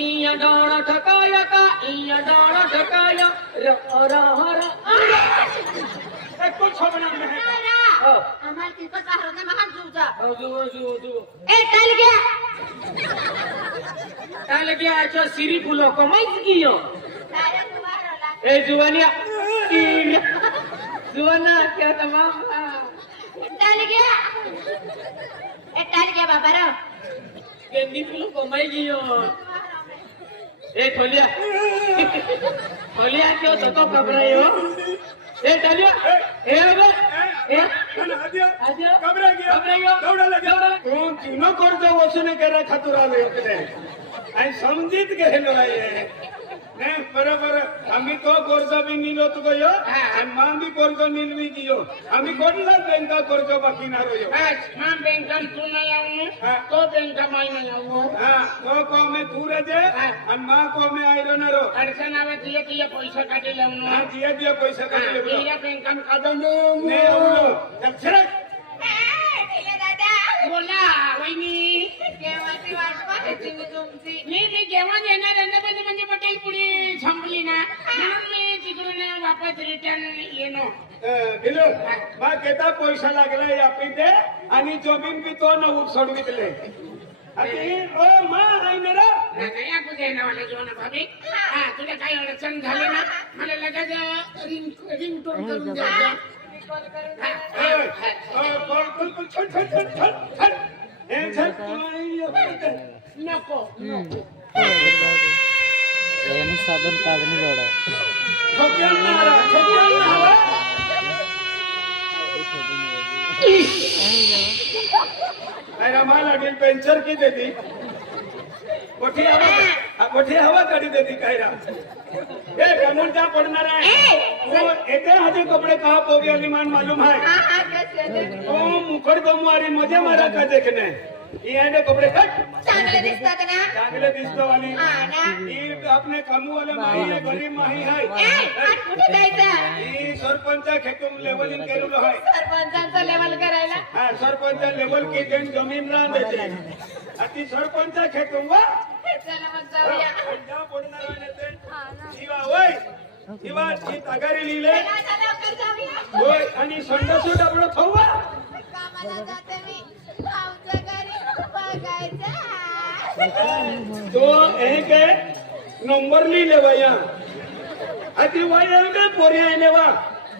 इया डाणा ठकाया का इया डाणा ठकाया र कुछ होना नहीं हमारे की पता है ना महान जुजा जू ए टाल गया अच्छा सिरी फुलो कमाईच कियो डायरेक्ट तुम्हारा ला ए जुवानिया जुवाना क्या तमाम डाल गया बाबा रो गेंदी फुलो कमाई कियो ए खोलिया क्यों तो घबरायो ए डालियो ए अबे ए आदिया घबरा गया दौड़ा लगा कौन चुनो कर दो वसने करे खातुरा ले होते आई समझित के हेलो आए ने बराबर आम्ही तो कर्ज बी निलो तो गयो आणि मां बी कर्ज निलवी गियो आम्ही कोणला बँका कर्ज बाकी ना रयो मां बँकान तू नाही आऊ तो बँका माई नाही आऊ हां को में तू रजे आणि मां को में आयरो ना रो अडचण आवे तिये पैसा काढे लावून हां दिया पैसा काढले तिया बँकान काढलो ने आवलो चल बोला वहिनी केव्हाची वाट पाहायची मी तुमची मी केव्हा येणार रंगपती म्हणजे पटेल पुढे संपली ना म्हणून मी तिकडून वापस रिटर्न येनो गेलो मा केता पैसा लागला या पिते आणि जमीन बी तो न सोडून घेतले आणि ओ मा आहे ना रे नाही आपण देणार वाले जेवण भाभी हा तुला काही अडचण झाली ना मला लगेच रिंग टोन करून द्या कॉल करून नको यानी साधन कागणी जोडा माल लागेल पेन्शन की देती मोठी हवा काढी देती काय रा हे गमून त्या पडणार आहे वो एके हाती कपडे कहा पोगी अलीमान मालूम है हां कैसे ओ मुखर गमवारी मजे मारा का देखने ये कपडे चांगले दिसतात ना चांगले दिसतो आणि हां ना ही आपले कामू वाले माही आहे गरीब माही आहे आज कुठे जायचं ही सरपंच खेतून लेवलिंग केलेलो आहे सरपंचांचं लेवल करायला हा सरपंच लेवल की देन जमीन ना देते अति सरपंच खेतून वा चला मग जाऊया जा पडणार आहे ते जीवा होय जीवा जी तगारी लिहिले चला लवकर जाऊया होय आणि संडासो डबडो खावा कामाला जाते मी आमच्या घरी बघायचं तो एक नंबर लिहिले बाया अति वय एवढे पोरी आहे वा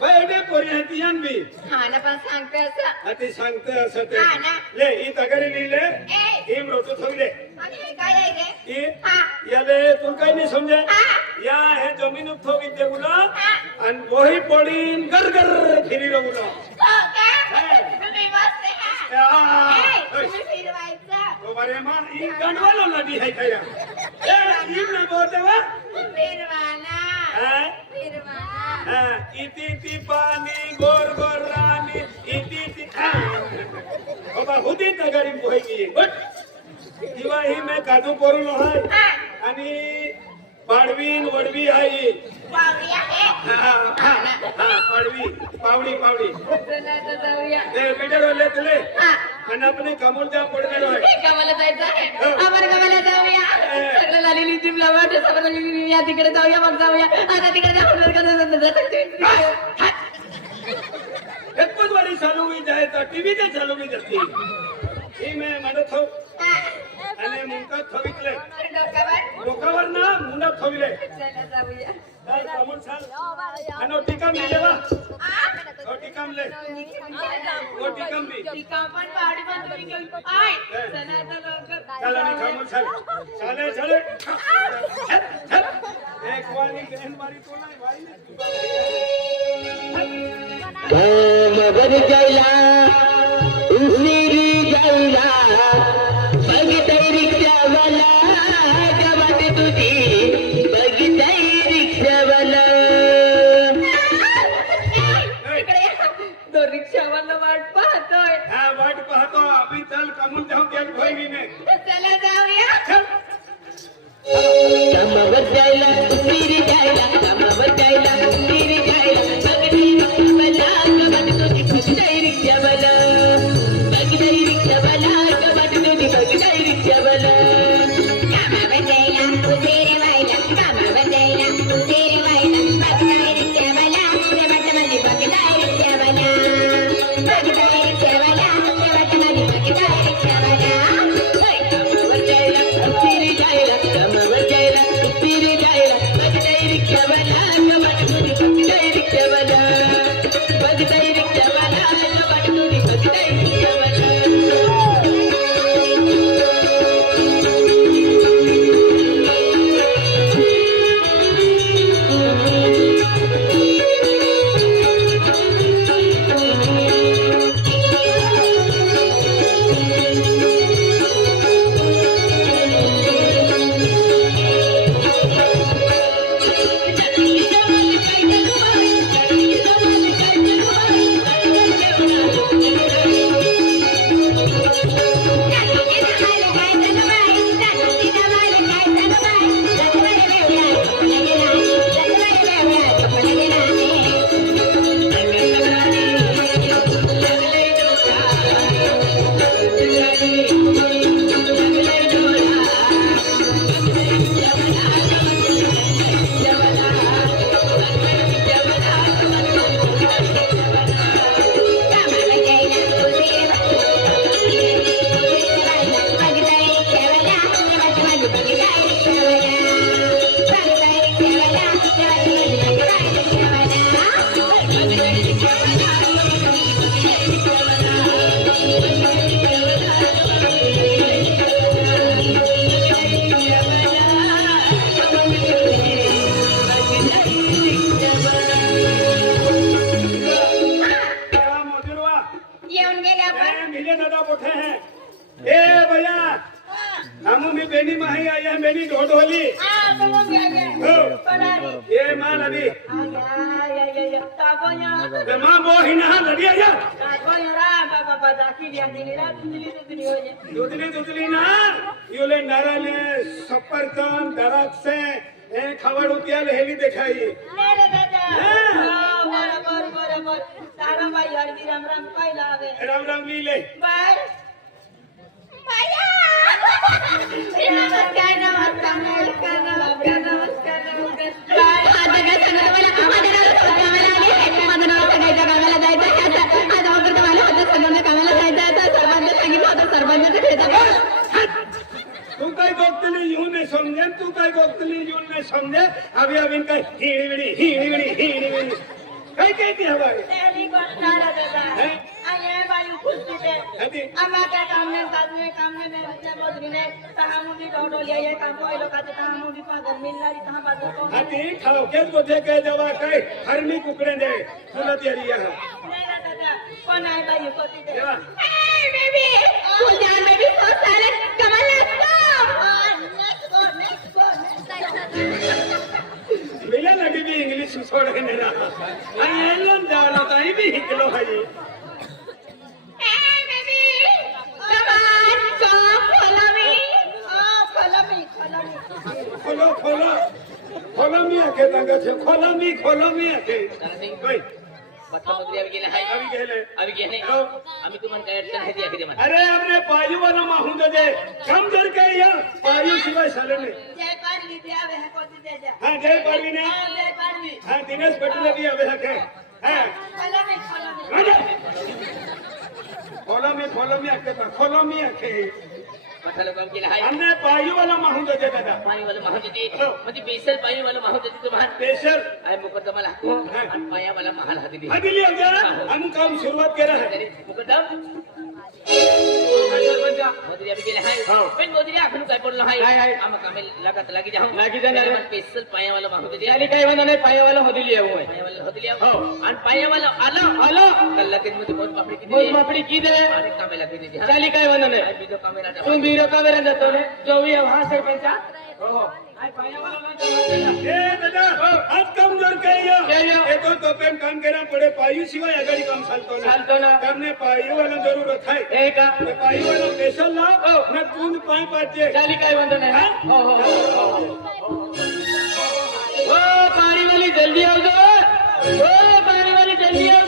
वय एवढे पोरी आहे तियान बी हा ना पण सांगते असं अति सांगते असं ते हा ना. ले ही तगारी लिहिले ए ही मृत्यू ठेवले आणि हे काय आहे रे ही हा याले तुला काही नाही समजे हा या हे जमीन उठो विद्या गुला हा आणि वही पडीन गरगर फिरी रहुला हो का तुम्ही मस्त आहे तुम्ही फिरवायचं तो बारे मा ई गणवाला नदी है काय ए ई न बोलतेवा फिरवाना हां फिरवाना हां इती पाणी गोर गोर राणी इती बाबा हुदी तगारी पोहे की बट दिवा ही मैं काजू करून आहे आणि पाडवीन वडवी आहे पावरी आहे पाडवी पावडी चला आता जाऊया ते बेटर लेतले हा आणि आपले कमोल जा पडणार आहे गावाला जायचं आहे आम्हाला गावाला जाऊया सगळं झालेली जिमला वाट या तिकडे जाऊया मग जाऊया आता तिकडे एकच वाली चालू हुई जाए तो टीवी ते चालू हुई जाती ही मैं म्हणत हो आणि मुंडा थवितले डोकावर ना मुंडा थविले चला जाऊया कमोल चाल आणि टिका मिलेवा टिकाम ले टिकाम भी टिका पण पावडी पण तुम्ही घेऊन आय चला आता लवकर चला नि कमोल चाल चले एक वाली बहन मारी तो नाही भाई मगर जायला उशिरी जायला बघताय रिक्षावाला गवाट तुझी बघताय रिक्षावाला तो रिक्षावाला वाट पाहतोय हा वाट पाहतो आम्ही चल कमून जाऊ त्यात भोईने चला जाऊया कामावर जायला उशिरी जायला कामावर जायला उशिरी जायला बघताय रिक्षावाला गवाट तुझी बघताय रिक्षावाला बघताय रिक्षावाला गवाट तुझी बघताय रिक्षावाला कामावर जायला येऊन गेले आपण ए, मिले दादा मोठे हैं ए भैया हम मी बेनी माही आई है बेनी ढोढोली हा बोलून घ्या हो कोणारी ये मां नदी या ताकोया मां वो ही ना नदी आया ताकोया रा बाबा दाखी दिया दिला दुसरी हो जाए दुतली ना योले नाराले सफरचंद द्राक्ष ए खावड़ उतिया हेली दिखाई मेरे दादा बरोबर तारा बाई हरदी राम राम पहिला आवे राम राम लीले बाय माया नमस्कार बाय आता काय सांगत मला माझं नाव सांगायचं कामाला जायचं आता वगैरे तुम्हाला होतं सगळ्यांना कामाला जायचं सर्वांना सांगितलं होतं सर्वांना खेळता तू काय गोगतली येऊ नाही समजे तू काय गोगतली येऊ नाही समजे अभी अभी काय हिणी काय काय ती हवा तेरी गोष्टाला दादा आये बायू खुशी दे हदी आम्हा त्या कामने में अपने मजरी ने कहा मुंडी ढोढो लिया काम कोई लोग आते कहा मुंडी पागल मिलनारी कहा बात को हदी खाओ के गोठे के दवा काय हरमी कुकड़े दे सुना तेरी यहां नहीं दादा कौन आए बायू को ती दे देवा ए बेबी फुलजान बेबी सो साले कमल नेक्स्ट गो मिला लगी भी इंग्लिश छोड़े ने ना आई एलन जावला ताई भी हिकलो है ए baby come on come follow me खोलो मी आके तंग छे खोलो मी आके भाई बातका मजरी अभी गेले हाय अभी गेले हो आम्ही तुम्हाला काय अडचण आहे ती आखरी मान अरे अपने पायु वाला माहू दे कम कर के या पायु सिवाय साले ने जय पार्वती दे आवे है को दे जा हां जय पार्वी ने जय पार्वती हां दिनेश पटेल भी आवे है हां खोलो मी आके पठाला काम केलं हाय हमने पायु वाला माहू दे दादा पाणी वाला महाजती म्हणजे बेसल पाणी वाला महाजती तुम्हाला स्पेशल आय मुकद्दमाला आणि पाया वाला महाल हाती दिली हदी लिया गया हम काम शुरुआत करा है मुकद्दम मोदरी अभी गेले हाय पण मोदरी आपण काय बोललो हाय आम कामे लागत लागी जाऊ स्पेशल पाया वाला महाजती आली काय म्हणा नाही पाया वाला होती लिया होय पाया वाला होती लिया हो आणि पाया वाला आलो कल्ला के मध्ये बहुत पापड़ी की दे आणि कामे लागी दे चाली काय म्हणा नाही बीजो कामे राजा तू बीरो कामे राजा तो ने जो भी वहां सरपंच हो आय पाया वाला ए दादा आज काम जोर के ये तो पेन काम करना पड़े पायु सिवाय अगाड़ी काम चालतो ना हमने पायु वाला जरूरत है ए का पायु वाला स्पेशल ना ना तून पाय पाचे चाली काय म्हणतो नाही हो पाणी वाली जल्दी आओ ओ पाणी वाली जल्दी आओ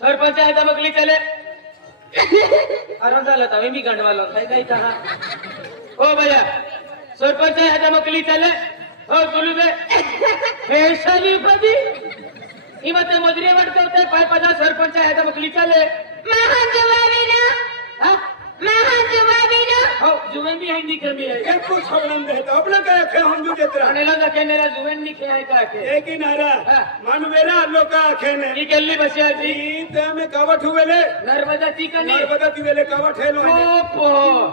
सरपंच आहे मगली चले अरे झालं तर मी गंडवालो काय कहा ओ भैया सरपंच आहे मगली चले हो तुलू दे हे शाली उपाधी इमते मजरी वाटते पाय पदा सरपंच आहे मगली चले महान जवाबीना हा महान जवाबीना हो जुवेन भी है निकर भी है एक को छबड़न देता अपना काय खे हम जो देतरा आणि लगा के मेरा जुवेन निखे है का के एक ही नारा मानवेला लोका खेने की गल्ली बसियाची ते में कावट हुवेले नर्मदा ती कनी नर्मदा तिवेले कावट हेलो ओपो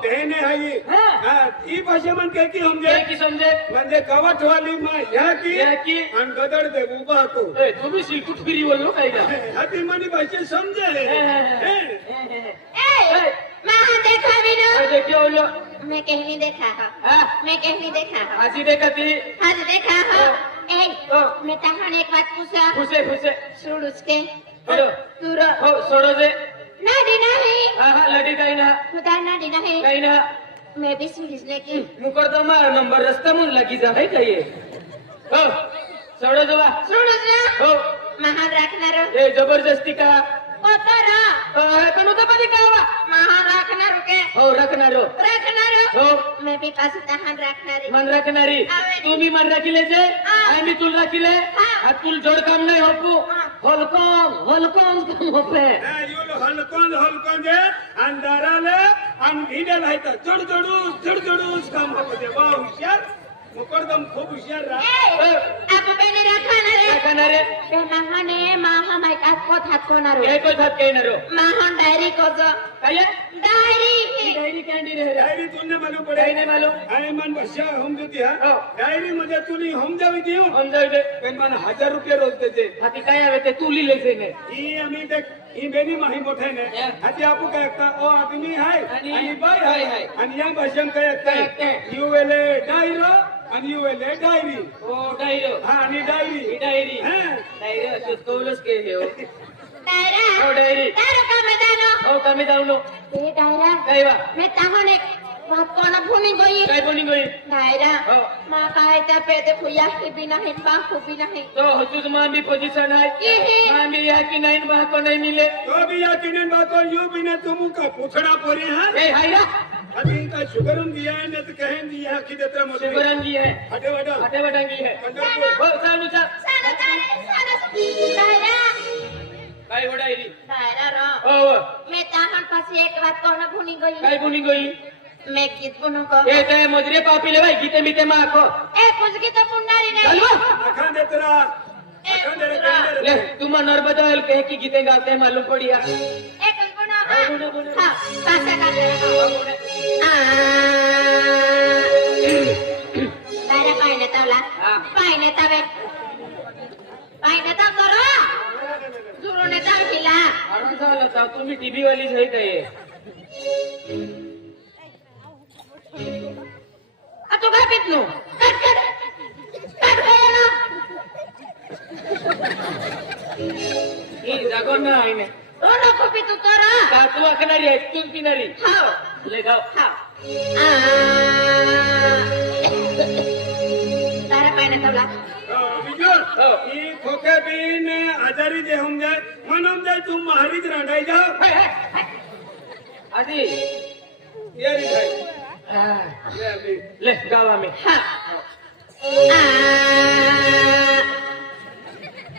तेने हाई हां ई भाषा मन के की समजे की समजे म्हणजे कावट वाली मा या की अन गदड दे उभा तो ए तुम्ही सिलकुट फिरी बोलो काय का हाती मनी भाषा समजे वहाँ देखा बिनु देखियो बोलो मैं कहीं नहीं देखा हां मैं कहीं नहीं देखा आजी देखती आज देखा हो ए मैं तहां एक बात पूछा खुसे खुसे सुन उसके हेलो तू रो हो सोडो जे नाही नाही हां लडी काही ना खुदा नाही नाही काही ना मैं भी सुनिसने की मुकरदमा नंबर रस्ता म्हणून लागी जा है काही हो सोडो जवा सुन उसने हो महान राखणार ए जबरदस्ती का कोतरा पण उद्या कधी कावा महान राखणार के हो रखणारो राखणार हो मैं भी पास तहां राखणार मन राखणारी तुम्ही मन राखिले जे आम्ही तुला राखिले आ तुल जोड काम नाही होपू हलकोन काम होपे युल हलकोन जे अंधाराले अन भिडल आहे तर जडजडूस काम होते बा हुशार मुकरदम खूप हुशार रा आप बेने राखणार राखणारे ते महाने महा मायकात कोत हात कोणार काय को थात केनरो महान डायरी कोज काय डायरी डायरी कॅन्डी रे डायरी तुने मालूम पड़े काही नाही मालूम आणि मन भाषा हम देती हा हो. डायरी मध्ये तुनी हम जावी देऊ समजाव दे पण मन 1000 रुपये रोज देते हाती काय हवे ते तू लिहिले ने ही आम्ही देख ही बेनी माही मोठे ने हाती आपू काय एकता ओ आदमी हाय आणि बाय हाय आणि या भाषण काय एकता यू वेले डायरो आणि यू वेले डायरी ओ डायरो हा आणि डायरी डायरी हा डायरी असं कौलच के हे हो डायरा हो डायरी तारो का मैदानो हो कमी जाऊनो ते डायरा काय वा मैं तहां एक बात कोना भूनी गई काय बोली गई डायरा हो मा काय त्या पेदे फुया की बिना हिन बा खूबी नाही तो तुझ मां भी पोजीशन है मां भी या की नहीं बा को नहीं मिले तो भी या किने बात और यू बिना तुम का पूछना पड़ी है ए हायरा अभी इनका शुगरम दिया है ने तो कहें दिया कि देते मुझे शिवरंगी है हटे वडा हटे बटांगी है पंढरपूर हो चालू चा सानो डायरा काय हो डायरी डायरा रो हो मैं तहां पास एक बात कोना भूनी गई काय बोली गई मैं गीत बुनु को ए ते मजरे पापी ले भाई गीते मीते मां को ए कुछ गीत पुंडारी नहीं चलवा अखंड तेरा अखंड तेरा ले तुम नर्मदा हल कहे की गीते गाते हैं मालूम पड़िया ए कुछ बुनु बुनु, बुनु। हां पासा का डायरा पाइने तवला पाइने तवे पाइने तव करो जुरोने तव खिला आराम झालं था तुम्ही टीव्ही वाली आहे काय आ तू काय पित नो कट गया ना ही जागो ना आईने रोनो को पित तोरा का तू अकनारी आहे तू पिनारी हां ले गाव तारा पाइने तवला बिजोर ये खोके बिन आजारी जे हम जाए मन हम जाए तुम महारीज रांडाई जाओ आधी ये रे भाई ले अभी ले गावा में हां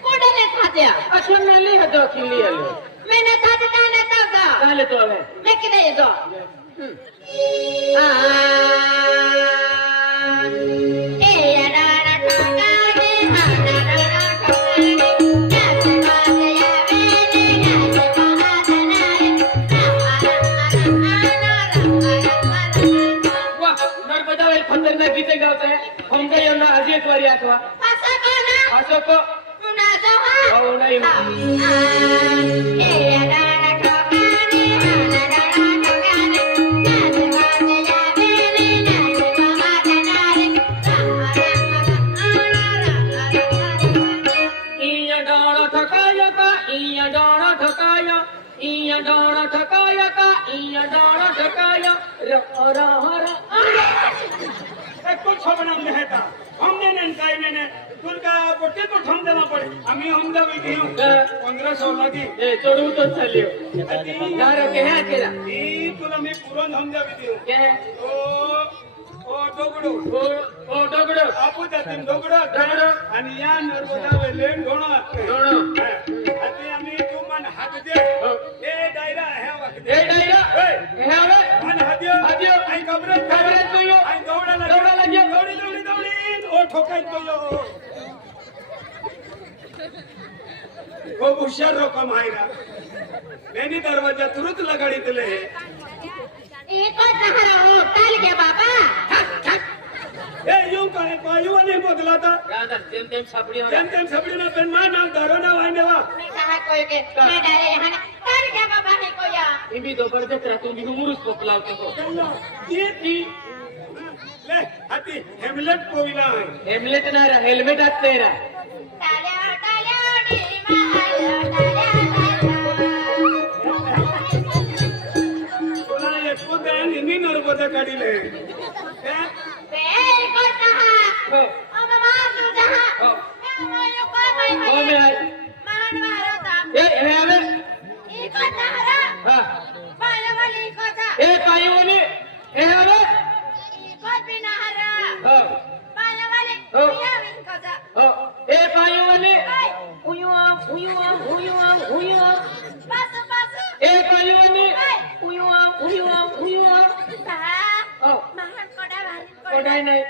कोडने थात्या असून नाली हतो खिली आलो मैंने थात्या ने तवगा काले तो हवे मैं किधर ये जो नर्मदा वेल खतरनाक गीते गावत आहे हम काय ना आजी एक वारी आठवा पासा कोना असो को मुना जो हा हो नाही इया डाणा ठकाया का इया डाणा ठकाया इया डाणा ठकाया का इया डाणा ठकाया र र कुछ छबना में है था हमने ने काई ने तुलका पोटे को ठम देना पड़े हमें हम दा भी हूं 1500 लगी ए चोरू तो चलियो गारो के है केरा ई तुला मी पुरण हम दा भी हूं के है ओ डोगडो ओ डगडो आपू जातीन डोगडो डगडो आणि या नर्मदा वेलेन ढोणो डोणो आता आम्ही तू मन हात दे ए डायरा है वक्त ए डायरा ए हे आवे मन हात दे हात दे. आई का ठोकायत गयो खूप हुशार रकम आहे ना मैंने दरवाजा तुरंत लगाड़ी दिले एकच नहरा हो टाल घ्या बाबा ए यूं काय पायू नहीं बदला था दादा तेम तेम सापडी हो तेम तेम सबड़ी ना पेन मा नाम धरो ना वाने वा मी कहा कोई के मैं डाले यहाँ टाल घ्या बाबा हे कोया इमी दोपर देत राहतो मी मुरुस पोकला होतो कल्ला ये की ले हाती हेमलेट कोविला है हेमलेट ना रा हेल्मेट आते रा टाल्या टाल्या डी महाल टाल्या तुला एक को दे निनी नरबदा काढीले बेल करता हो अब मार जहा हो मैं को मैं हो है मी आहे मान मारता ए हे आवे एकच नहरा हा पायवाली कोचा ए पायी ओली हे आवे एकच नहरा हो पायवाली हो. याविन कोचा हो ए पायी ओली उयुआ बस बस ए पायी ओली उयुआ हो महान कोडा भारी कोडाय नाही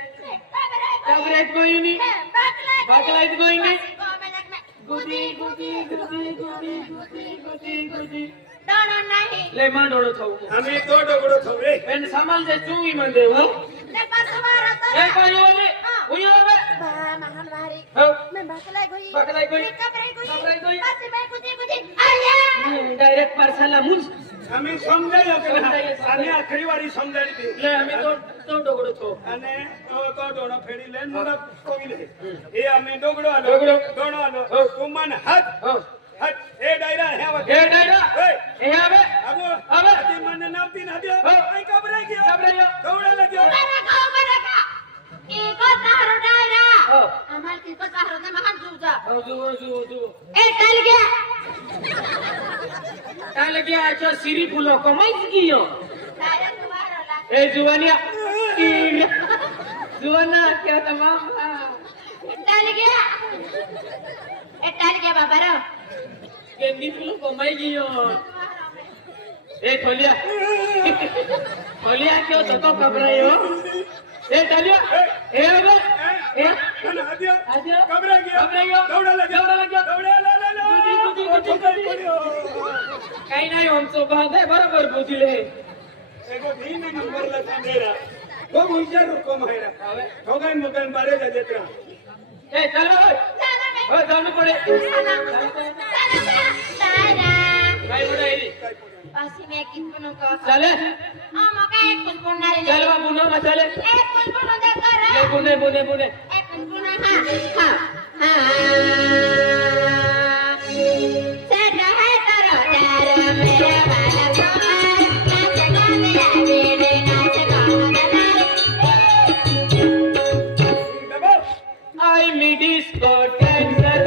काबरेत कोई नहीं बाकलाइत कोई नहीं गुदी गुदी गुदी गुदी गुदी गुदी गुदी दोनों नहीं ले मान डोळो थाऊ आम्ही तो डगडो थवरे पेन सामाल जे चुंगी मंदे हो ले पास मारा तो ए पायी ओली उयुआ महान भारी हो मैं बकलाई गई बकलाई गई. कबरे गई. गई बस मैं गुदी आया डायरेक्ट पार्सलला मुंज आम्ही समजायो के ना समजायो. आम्ही आखरी वारी समजाडी ती ले आम्ही तो डोगडो थो અને તો ડોણો ફેડી લે મુરક કોવી લે એ અમે ડોગડો આલો ડોગડો. ડોણો આલો હો. કુમાન હાથ हो હાથ એ ડાયરા હે વા ए डायरा ઓય ए आवे આવો આવો. આતી મને નાવતી ના દે હો. આઈ કબરાઈ ગયો કબરાઈ ગયો. દોડા લાગ્યો बरं का एकच नहरो डायरा हो आम्हाला तिकच नहरो ना महान जुजा हो जुओ ए टाल गया काय लगे आचा सिरी फुलो कमाईच कियो डायरा तुम्हारा ला ए जुवानिया जुवाना क्या तमाम टाल गया बाबा रो गेंदी फुलो कमाई कियो ए थोलिया थोलिया क्यों तो घबरायो ए डालिया ए अबे ए મને આદ્યો આદ્યો. કબરાઈ ગયો કબરાઈ ગયો. દોડા લાગ્યો દોડા લાગ્યો. દોડા લા લા લા ગુદી, ગુદી, ગુદી, ઠોકાઈ ગુદી. પડ્યો. काही नाही आमचं बांधे बरोबर बुजिले एगो भी ने नंबर ला सांडेरा खूप हुशार रकम आहे रा ठोकाई मकान बारे जा देत्रा ए चला होय चला मैं हो जाणू पडे चला डायरा काय उडा येली पासी में किन को चाले आ मका एक कुन नारी चल बाबू नो मचाले एक कुन दे कर ले बुने बुने बुने एक कुन हा सदा है तारा तारा मेरा वाला सोहर नाच गाने आवे नाच गाना डबल आई मी डिस्को डान्सर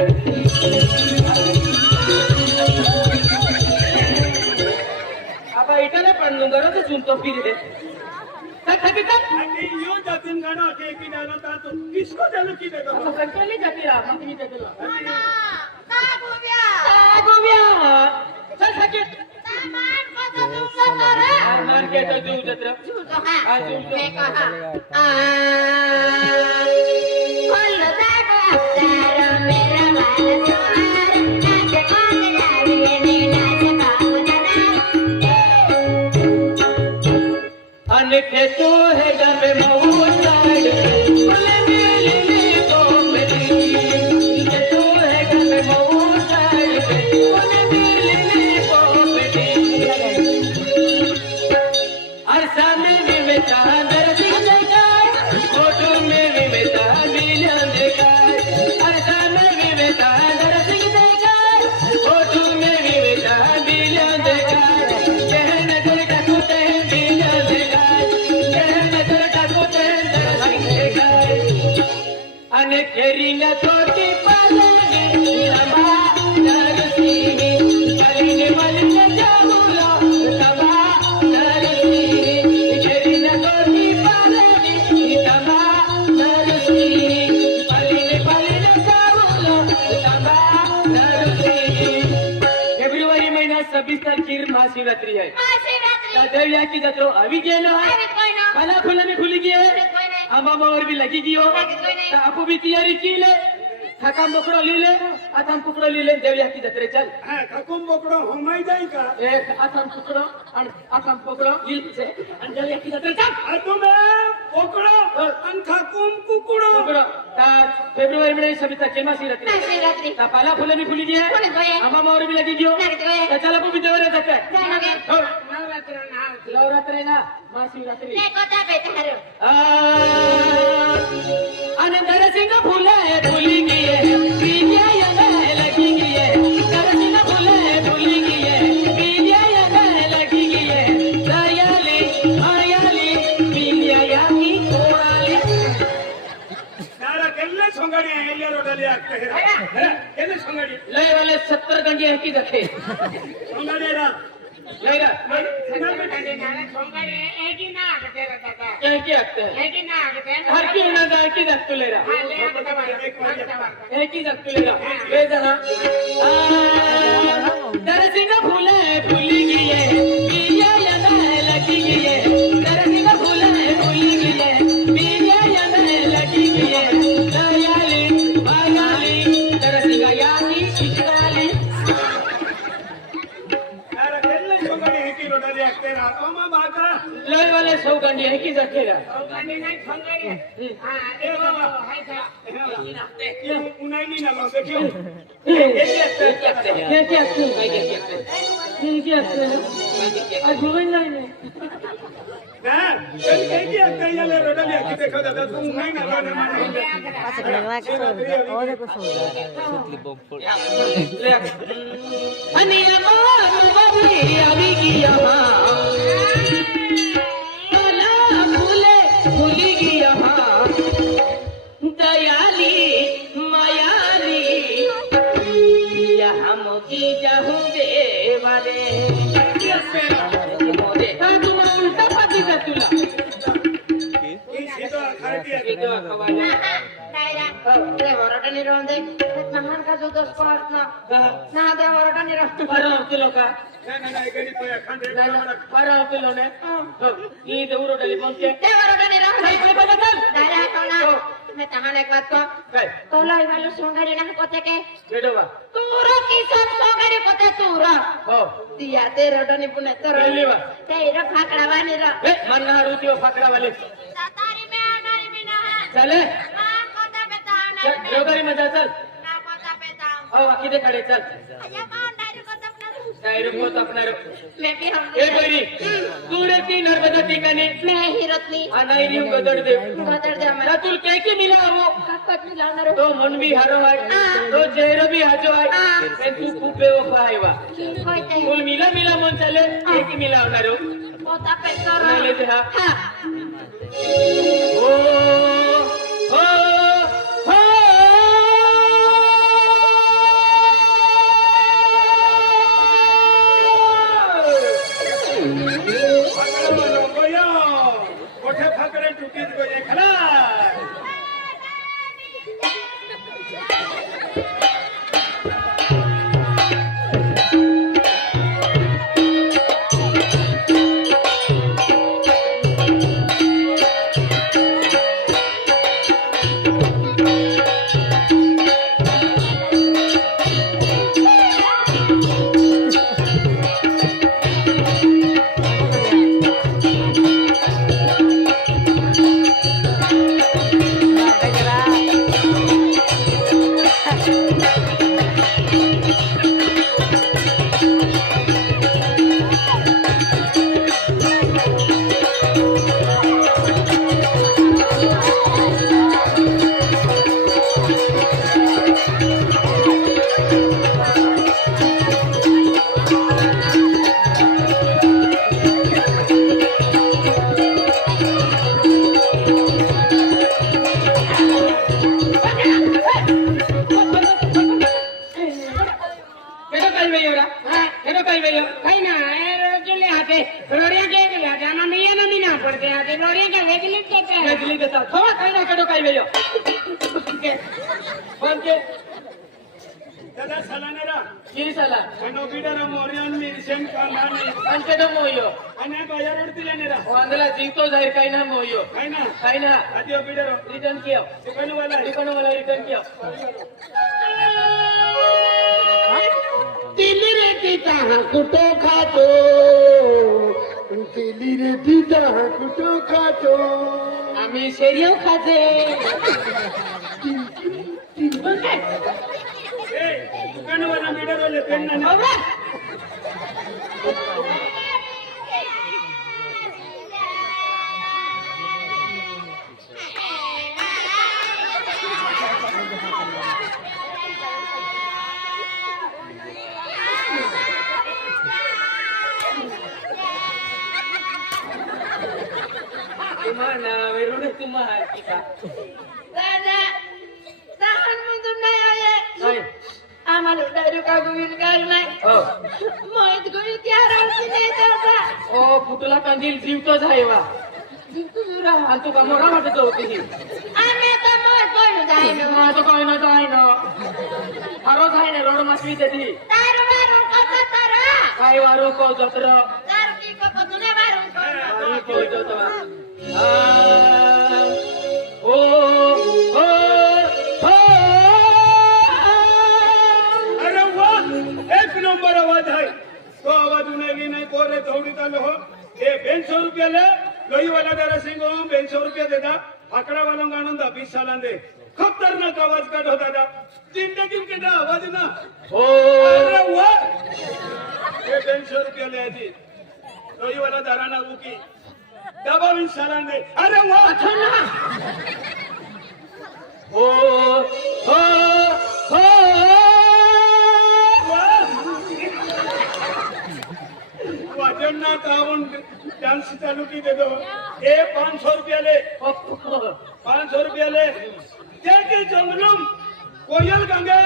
आता इकडे पण गरज चुनतो फिरे थकितात आणि यो जातीन गाणं के की डालो ता तो किसको चालू की दे दो कंट्रोली जाती रा मग मी देतो ना का गोव्या गोव्या चल थकित सामान को तो तुम कर मार्केट जीव जत्र झूठो हां हा जीव मैं कहा खोल जागो तारा मेरा वाला सोहर नाच गाने आवे नाच गाना अनखे तू है जब मऊ साइड बोले मिलने को मिली ये तू है जब मऊ साइड बोले मिलने को मिली अरसा में भी मैं चादर दिख जाए फोटो में भी मैं ताबिलियां दिखाए अरसा में भी मैं चादर दिख जाए फोटो में भी मैं ताबिलियां दिखाए कहने दिल का कुत्ते बिलियां दिखाए અને ખેરીના છોટી પાલને લમા નરસિંહ કરીને મલને જાબુલો લમા નરસિંહ ખેરીના છોટી પાલને લમા નરસિંહ કરીને જાબુલો લમા નરસિંહ फेब्रुवारी महिना 26 तारखेर महाशिवरात्री आहे महाशिवरात्रि देवया की जत्रो આવી ગયેલો आवे कोई ना मला फुला मी फुली गई कोई नहीं आंबा मोर भी लगी गयो कोई नहीं गे तर आपण बी तयारी केली थाकाम बोकडो लिहिले आता हम कुकडो लिहिले देवया की जत्रे चल हा काकूम बोकडो होमाई जाई का एक आता हम कुकडो आणि आता हम बोकडो लिहिले आणि देवया की जत्रे चल आ तुम्ही बोकडो आणि काकूम कुकुडो कुकडो ता फेब्रुवारी मध्ये सबिता केमासी रात्री शिवरात्री ता पाला फुले भी फुली दिए फुली गए. आंबा मोर भी लगी गयो लगी गए. ता चला भी देवरे जाते जानो गे हो नवरात्र नाव नवरात्र ना महाशिवरात्री ले कोता बेतारो आनंद सिंह फुले फुली गिये प्रिया यंग लगी गिये नरसिंह फुले फुली गिये प्रिया यंग लगी गिये दयाली मायाली प्रिया यामी कोराली नारा केल्ले सोंगाडी एलिया रोडली आकते हे केल्ले सोंगाडी लय वाले 70 गंजे है की देखे सोंगाडी रा लय रा एक ही ना आगते रहता क्या की आते एक ही ना आगते हर की ना दा की दत्तू ले रा हाँ, ले आगते वाला एक ही दत्तू ले रा ले जरा नरसिंह फुले फुली गिये प्रिया यंग लगी गिये नरसिंह फुले फुली गिये प्रिया यंग लगी गिये दयाली मायाली नरसिंह यानी शिशुराली नारा केल्ले सोंगाडी हे की रोडली आकते रा ओमा बाका लय वाले 100 गंजे है की देखे रा गाड़ी नहीं ठंगाड़ी हाँ ए बाबा हाय था ये उनाई नहीं ना लो देखियो आज जुगन नाही ना कल के की आकते याले रोडली आकते देखो दादा तू उनाई ना लो ना आणि अमर बाबी आवी गिया फुले फुली गिया दयाली मायाली यहाँ मोगी जाहूं देवारे तुम्हाला उलटा पाठीचा तुला ई सीधो खारती आहे एक खवाला दायरा ले वरटणी रोंदे नहान का जो दोस्त पास ना ना दे वरटणी रो बरं किलो का ना एकडी पोया खांदे बरं किलो ने ई देवरो डली पंके दे वरटणी रो सायकल बघा चल दायरा कोना मैं तहान एक बात को काय तोला इवालो सोंगाडी ना कोते के बेडवा तूरो किसन सोंगाडी कोते तूरो हो दिया ते रडणी पुणे तर पहिली वा ते रो फाकड़ा वानी रो ए मनना रुचियो फाकड़ा वाले तातारी में आनारी में ना चले हाँ कोता बेता आनारी में योगारी मजा चल ना कोता बेता हो बाकी दे खडे चल अया मान डायरी कोता अपना डायरेक्ट होत आपणार मैं भी हम ए बैरी तू रे ती नर्मदा ठिकाणी मैं हिरतली नाही रिव गदड दे गोदर दे ना तुल काय की मिला हो कापत मी लावणार तो मन भी हारो आहे तो चेहरा भी हाजो आहे पण तू खूप बेवफा आहे वा होय ते तुल मिला मिला मन चाले एक मिला होणार हो कोता बेता नाही ले ते हा हां ओ हो हो फाकड़ा गोया कोठे फाकड़े टुकीत गोये खला दादा सलानेरा की साला कनो बिडर मोरियन मिरसेन कांदाने अंकेट मोयो अने बाजार उडतिलेनेरा वांदला जीतो जाहीर काही ना मोयो काय ना आदियो बिडर रिटर्न किया दुकान वाला रिटर्न किया तिली रे तिचा हा कुठो खातो तिली रे तिचा हा कुठो खातो आम्ही शेरियो खाते ए दुकान वाला बिडर वाले पेन्ना तुम्हाला वेरून तुम्हाला की का दादा लहानमधून नाही आले नाही आम्हाला दारू का गोविंद काय नाही हो मोहित गोविंद त्या रावती नाही दादा ओ फुटला कंदील जीवतोच आहे वा आणि तुका मोरा वाटत होती ही आम्ही आता मोहित कोण जाय माझं काय ना जाय ना फारोच आहे ना रोड मासवी त्याची दारू मारून कसं तर काय वारो को जत्र दारू की तुने मारून वारो को जत्र ओ ओ ओ अरे वाह एक नंबर आवाज आहे तो आवाज नाही पोरे थोडीत आलो हो हे 200 रुपयाला लोई वाला जरा सिंगो 200 रुपया देता आकडा वाला आणून दा 20 सालांदे खतरनाक आवाज काढ होता दा जिंदगी के दा आवाज ना ओ अरे वाह हे 200 रुपयाला याची लोई वाला दाराना उकी डबा 20 सालांदे अरे वाह ओ ओ ओ वाजन तावून डान्स चालू की दे दो ए 500 रुपयाले 500 रुपयाले देखी जंगलम कोयल गंगे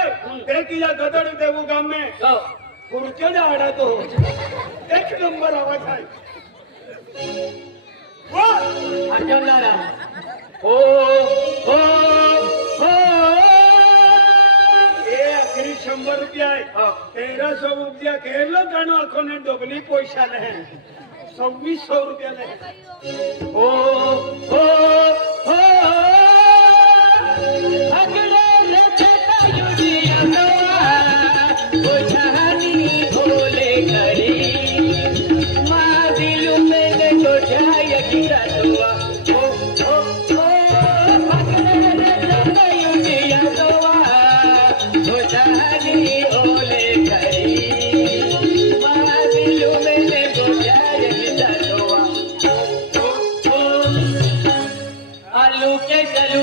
देखी या गदड़ देवू गांव में कुर्चे आड़ा तो एक नंबर आवाज है वाह अर्जुनारा ओ ओ ओ ए आखिरी 100 रुपया है 1300 रुपया केरलो गाणो अकोने डोबली पैसा नहीं 2600 रुपया ले ओ ओ ओ अगले लचता युदिया नवा बुझानी भोले करी मां दिल में को जाय गिरा दुआ ओ ओ ओ अगले लचता युदिया नवा बुझानी भोले करी मां दिल में को जाय गिरा दुआ ओ ओ आलू के चलू